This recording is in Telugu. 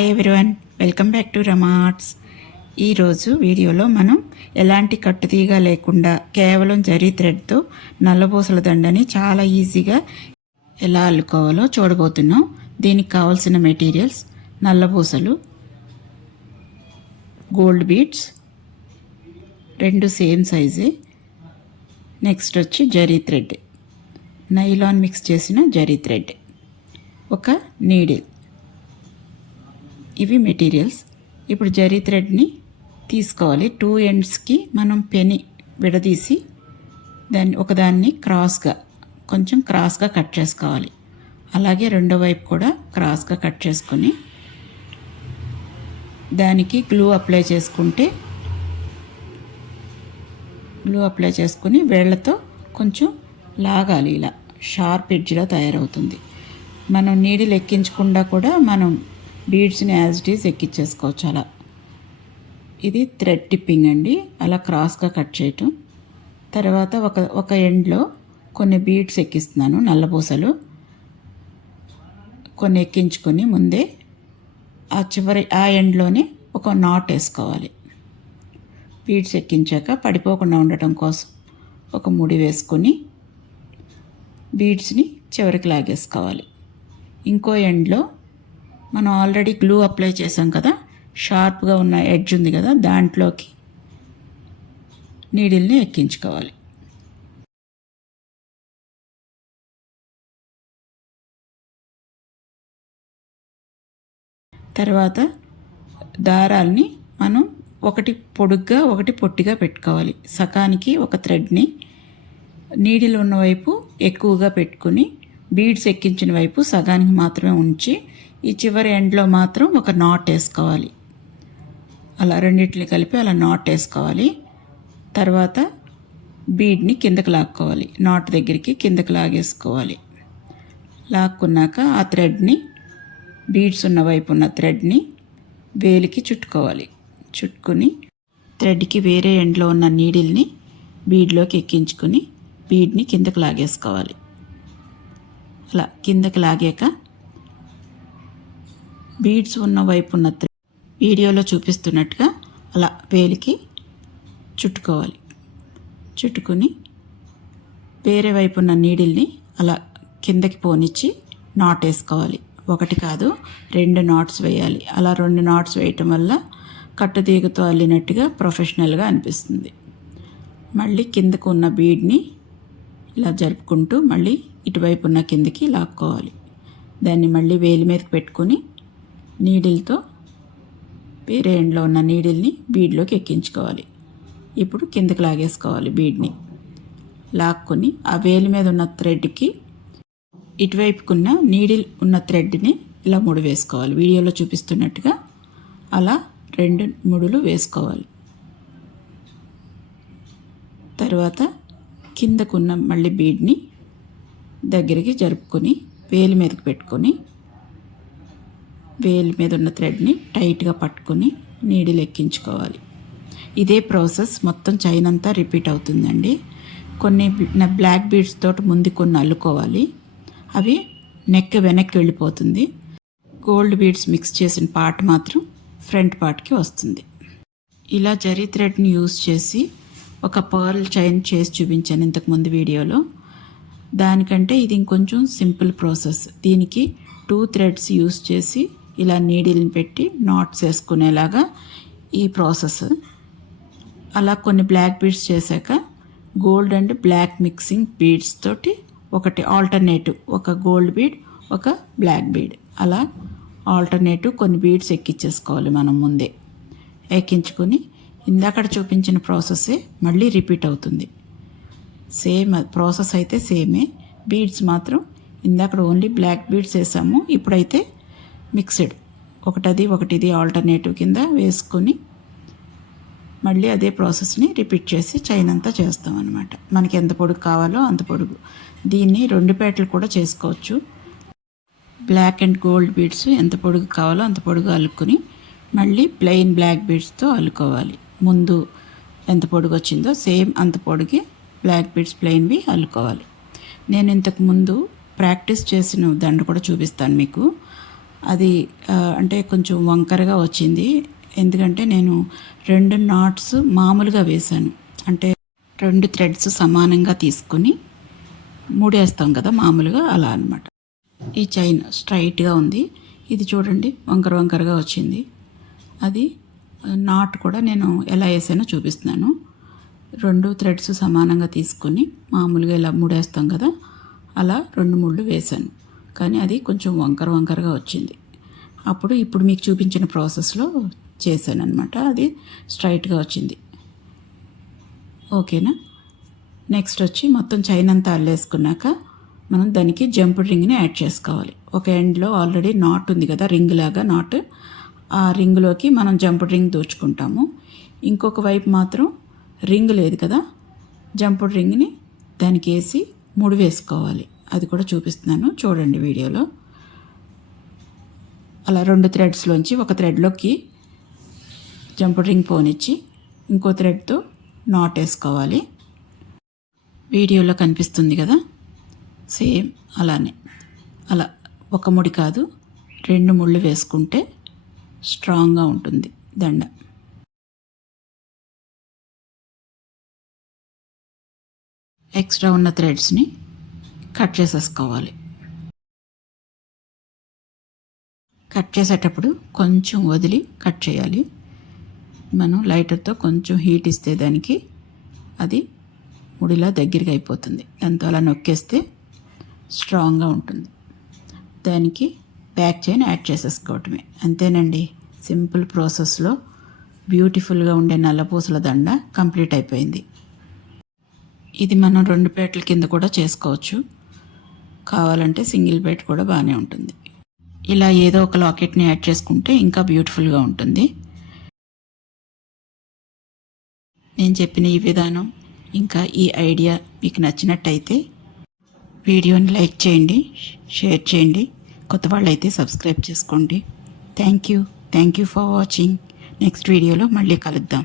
Hi everyone, welcome back to రమార్ట్స్. ఈరోజు వీడియోలో మనం ఎలాంటి కట్టుతీగ లేకుండా కేవలం జరీ థ్రెడ్తో నల్లపూసల దండని చాలా ఈజీగా ఎలా అల్లుకోవాలో చూడబోతున్నాం. దీనికి కావాల్సిన మెటీరియల్స్ నల్లపూసలు, గోల్డ్ బీడ్స్ 2 సేమ్ సైజే, నెక్స్ట్ వచ్చి జరీ థ్రెడ్, నైలాన్ మిక్స్ చేసిన జరీ థ్రెడ్, ఒక నీడిల్. ఇవి మెటీరియల్స్. ఇప్పుడు జరీ థ్రెడ్ని తీసుకోవాలి. 2 ఎండ్స్కి మనం పెని విడదీసి ఒకదాన్ని కొంచెం క్రాస్గా కట్ చేసుకోవాలి. అలాగే రెండో వైపు కూడా క్రాస్గా కట్ చేసుకొని దానికి గ్లూ అప్లై చేసుకుని వేళ్లతో కొంచెం లాగాలి. ఇలా షార్ప్ ఎడ్జ్లా తయారవుతుంది. మనం నీడిల్ ఎక్కించకుండా కూడా మనం బీడ్స్ని యాజ్ ఇట్ ఈజ్ ఎక్కించేసుకోవచ్చు. అలా ఇది థ్రెడ్ టిప్పింగ్ అండి. అలా క్రాస్గా కట్ చేయటం. తర్వాత ఒక ఎండ్లో కొన్ని బీడ్స్ ఎక్కిస్తున్నాను, నల్లపూసలు కొన్ని ఎక్కించుకొని ముందే ఆ ఎండ్లోనే ఒక నాట్ వేసుకోవాలి. బీడ్స్ ఎక్కించాక పడిపోకుండా ఉండటం కోసం ఒక ముడి వేసుకొని బీడ్స్ని చివరికి లాగేసుకోవాలి. ఇంకో ఎండ్లో మనం ఆల్రెడీ గ్లూ అప్లై చేసాం కదా, షార్ప్గా ఉన్న ఎడ్జ్ ఉంది కదా, దాంట్లోకి నీడిల్ని ఎక్కించుకోవాలి. తర్వాత దారాల్ని మనం ఒకటి పొడుగ్గా ఒకటి పొట్టిగా పెట్టుకోవాలి. సకానికి ఒక థ్రెడ్ని నీడిల్ ఉన్న వైపు ఎక్కువగా పెట్టుకుని బీడ్స్ ఎక్కించిన వైపు సగానికి మాత్రమే ఉంచి ఈ చివరి ఎండ్లో మాత్రం ఒక నాట్ వేసుకోవాలి. అలా రెండింటిని కలిపి అలా నాట్ వేసుకోవాలి. తర్వాత బీడ్ని కిందకి లాక్కోవాలి. నాట్ దగ్గరికి కిందకి లాగేసుకోవాలి. లాక్కున్నాక ఆ థ్రెడ్ని, బీడ్స్ ఉన్న వైపు ఉన్న థ్రెడ్ని వేలికి చుట్టుకోవాలి. చుట్టుకుని థ్రెడ్కి వేరే ఎండ్లో ఉన్న నీడిల్ని బీడ్లోకి ఎక్కించుకుని బీడ్ని కిందకి లాగేసుకోవాలి. అలా కిందకి లాగాక బీడ్స్ ఉన్న వైపు ఉన్న వీడియోలో చూపిస్తున్నట్టుగా అలా వేలికి చుట్టుకోవాలి. చుట్టుకుని వేరే వైపు ఉన్న నీడిల్ని అలా కిందకి పోనిచ్చి నాట్ వేసుకోవాలి. ఒకటి కాదు 2 నాట్స్ వేయాలి. అలా 2 నాట్స్ వేయటం వల్ల కట్టుతీగతో అల్లినట్టుగా ప్రొఫెషనల్గా అనిపిస్తుంది. మళ్ళీ కిందకు ఉన్న బీడ్ని ఇలా జరుపుకుంటూ మళ్ళీ ఇటువైపు ఉన్న కిందకి లాక్కోవాలి. దాన్ని మళ్ళీ వేలి మీదకి పెట్టుకొని నీడిల్తో వేరే ఎండ్లో ఉన్న నీడిల్ని బీడ్లోకి ఎక్కించుకోవాలి. ఇప్పుడు కిందకి లాగేసుకోవాలి. బీడ్ని లాక్కొని ఆ వేలి మీద ఉన్న థ్రెడ్కి ఇటువైపుకున్న నీడిల్ ఉన్న థ్రెడ్ని ఇలా ముడి వేసుకోవాలి. వీడియోలో చూపిస్తున్నట్టుగా అలా 2 ముడులు వేసుకోవాలి. తర్వాత కిందకున్న మళ్ళీ బీడ్ని దగ్గరికి జరుపుకొని వేలి మీదకి పెట్టుకొని వేలి మీద ఉన్న థ్రెడ్ని టైట్గా పట్టుకొని నీడిల్ ఎక్కించుకోవాలి. ఇదే ప్రాసెస్ మొత్తం చైన్ అంతా రిపీట్ అవుతుందండి. కొన్ని బ్లాక్ బీడ్స్ తోటి ముందు కొన్ని అల్లుకోవాలి. అవి నెక్ వెనక్కి వెళ్ళిపోతుంది. గోల్డ్ బీడ్స్ మిక్స్ చేసిన పార్ట్ మాత్రం ఫ్రంట్ పార్ట్కి వస్తుంది. ఇలా జరీ థ్రెడ్ని యూజ్ చేసి ఒక పర్ల్ చైన్ చేసి చూపించాను ఇంతకుముందు వీడియోలో. దానికంటే ఇది ఇంకొంచెం సింపుల్ ప్రాసెస్. దీనికి 2 థ్రెడ్స్ యూజ్ చేసి ఇలా నీడిల్ని పెట్టి నాట్స్ వేసుకునేలాగా ఈ ప్రాసెస్. అలా కొన్ని బ్లాక్ బీడ్స్ చేశాక gold and black mixing beads తోటి ఒకటి ఆల్టర్నేటివ్, ఒక గోల్డ్ బీడ్ ఒక బ్లాక్ బీడ్, అలా ఆల్టర్నేటివ్ కొన్ని బీడ్స్ ఎక్కించేసుకోవాలి. మనం ముందే ఎక్కించుకొని ఇందాక చూపించిన ప్రాసెస్సే మళ్ళీ రిపీట్ అవుతుంది. సేమ్ ప్రాసెస్ అయితే సేమే. బీడ్స్ మాత్రం ఇందాక ఓన్లీ బ్లాక్ బీడ్స్ వేసాము, ఇప్పుడైతే మిక్స్డ్ ఒకటిది ఆల్టర్నేటివ్ కింద వేసుకొని మళ్ళీ అదే ప్రాసెస్ని రిపీట్ చేసి చైన్ అంతా చేస్తాం అన్నమాట. మనకి ఎంత పొడుగు కావాలో అంత పొడుగు. దీన్ని 2 పేటలు కూడా చేసుకోవచ్చు. బ్లాక్ అండ్ గోల్డ్ బీడ్స్ ఎంత పొడుగు కావాలో అంత పొడుగు అల్లుకొని మళ్ళీ ప్లెయిన్ బ్లాక్ బీడ్స్తో అల్లుకోవాలి. ముందు ఎంత పొడుగు వచ్చిందో సేమ్ అంత పొడుగు బ్లాక్ బీడ్స్ ప్లెయిన్వి అల్లుకోవాలి. నేను ఇంతకుముందు ప్రాక్టీస్ చేసిన దండ కూడా చూపిస్తాను మీకు. అది అంటే కొంచెం వంకరగా వచ్చింది. ఎందుకంటే నేను 2 నాట్స్ మామూలుగా వేశాను. అంటే 2 థ్రెడ్స్ సమానంగా తీసుకుని ముడేస్తాం కదా మామూలుగా, అలా అన్నమాట. ఈ చైన్ స్ట్రైట్గా ఉంది. ఇది చూడండి వంకర వంకరగా వచ్చింది. అది నాట్ కూడా నేను ఎలా వేసానో చూపిస్తున్నాను. 2 థ్రెడ్స్ సమానంగా తీసుకొని మామూలుగా ఇలా ముడేస్తాం కదా, అలా 2 ముళ్ళు వేశాను. కానీ అది కొంచెం వంకర వంకరగా వచ్చింది. ఇప్పుడు మీకు చూపించిన ప్రాసెస్లో చేశాను అనమాట. అది స్ట్రైట్గా వచ్చింది. ఓకేనా. నెక్స్ట్ వచ్చి మొత్తం చైన్ అంతా అల్లేసుకున్నాక మనం దానికి జంప్ రింగ్ని యాడ్ చేసుకోవాలి. ఒక ఎండ్లో ఆల్రెడీ నాట్ ఉంది కదా, రింగ్ లాగా నాట్, ఆ రింగ్లోకి మనం జంప్ రింగ్ దూచుకుంటాము. ఇంకొక వైపు మాత్రం రింగ్ లేదు కదా, జంప్ రింగ్ని దానికి వేసి ముడి వేసుకోవాలి. అది కూడా చూపిస్తున్నాను చూడండి వీడియోలో. అలా 2 థ్రెడ్స్లోంచి ఒక థ్రెడ్లోకి జంప్ రింగ్ పోనిచ్చి ఇంకో థ్రెడ్తో నాట్ వేసుకోవాలి. వీడియోలో కనిపిస్తుంది కదా, సేమ్ అలానే. అలా ఒక ముడి కాదు 2 ముళ్ళు వేసుకుంటే స్ట్రాంగ్గా ఉంటుంది దండ. ఎక్స్ట్రా ఉన్న థ్రెడ్స్ని కట్ చేసేసుకోవాలి. కట్ చేసేటప్పుడు కొంచెం వదిలి కట్ చేయాలి. మనం లైటర్తో కొంచెం హీట్ ఇస్తే దానికి అది ముడిలా దగ్గరగా అయిపోతుంది. దాంతో అలా నొక్కేస్తే స్ట్రాంగ్గా ఉంటుంది. దానికి బ్యాక్ చైన్ యాడ్ చేసేసుకోవటమే, అంతేనండి. సింపుల్ ప్రాసెస్లో బ్యూటిఫుల్గా ఉండే నల్లపూసల దండ కంప్లీట్ అయిపోయింది. ఇది మనం 2 పేటల కింద కూడా చేసుకోవచ్చు. కావాలంటే సింగిల్ పేట కూడా బాగానే ఉంటుంది. ఇలా ఏదో ఒక లాకెట్ని యాడ్ చేసుకుంటే ఇంకా బ్యూటిఫుల్గా ఉంటుంది. నేను చెప్పిన ఈ విధానం ఇంకా ఈ ఐడియా మీకు నచ్చినట్టయితే వీడియోని లైక్ చేయండి, షేర్ చేయండి. కొత్త వాళ్ళైతే సబ్స్క్రైబ్ చేసుకోండి. Thank you for watching. Next వీడియోలో మళ్ళీ కలుద్దాం.